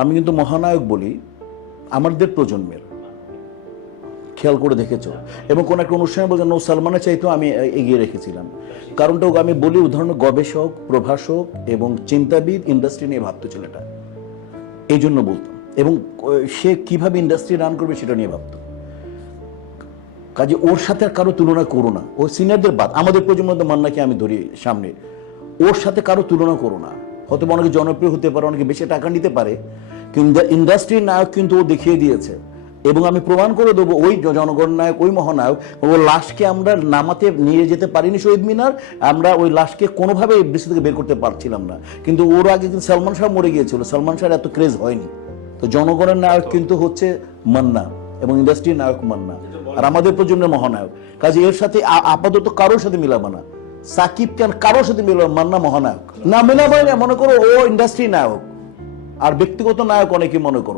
আমি কিন্তু মহানায়ক বলি আমাদের প্রজন্মের, খেয়াল করে দেখেছো, এবং কোন একটা অনুষ্ঠানে বলছেন নো সালমানের চাইতেও আমি এগিয়ে রেখেছিলাম। কারণটা আমি বলি উদাহরণ, গবেষক, প্রভাষক এবং চিন্তাবিদ, ইন্ডাস্ট্রি নিয়ে ভাবতো ছেলেটা, এই জন্য বলতাম। এবং সে কিভাবে ইন্ডাস্ট্রি রান করবে সেটা নিয়ে ভাবতো। কাজে ওর সাথে আর কারো তুলনা করো না, ও সিনিয়রদের বাদ, আমাদের প্রজন্মের মান্নাকে আমি ধরি সামনে, ওর সাথে কারো তুলনা করো না। হয়তো অনেকে জনপ্রিয় হতে পারে, অনেকে বেশি টাকা নিতে পারে, কিন্তু ইন্ডাস্ট্রির নায়ক কিন্তু ও দেখিয়ে দিয়েছে। এবং আমি প্রমাণ করে দেবো, ওই জনগণ নায়ক, ওই মহানায়ক, ওর লাশকে আমরা নামাতে নিয়ে যেতে পারিনি শহীদ মিনার, আমরা ওই লাশকে কোনোভাবে বৃষ্টি থেকে বের করতে পারছিলাম না। কিন্তু ওর আগে কিন্তু সালমান শাহ মরে গিয়েছিল, সালমান শাহের এত ক্রেজ হয়নি। তো জনগণের নায়ক কিন্তু হচ্ছে মান্না, এবং ইন্ডাস্ট্রির নায়ক মান্না, আর আমাদের প্রজন্মের মহানায়ক। কাজে এর সাথে আপাতত কারোর সাথে মিলাবো না, সাকিব খান কারোর সাথে মিলাবো, মান্না মহানায়ক না, মিলাবো না। মনে করো ও ইন্ডাস্ট্রি নায়ক, আর ব্যক্তিগত নায়ক অনেকে মনে করো।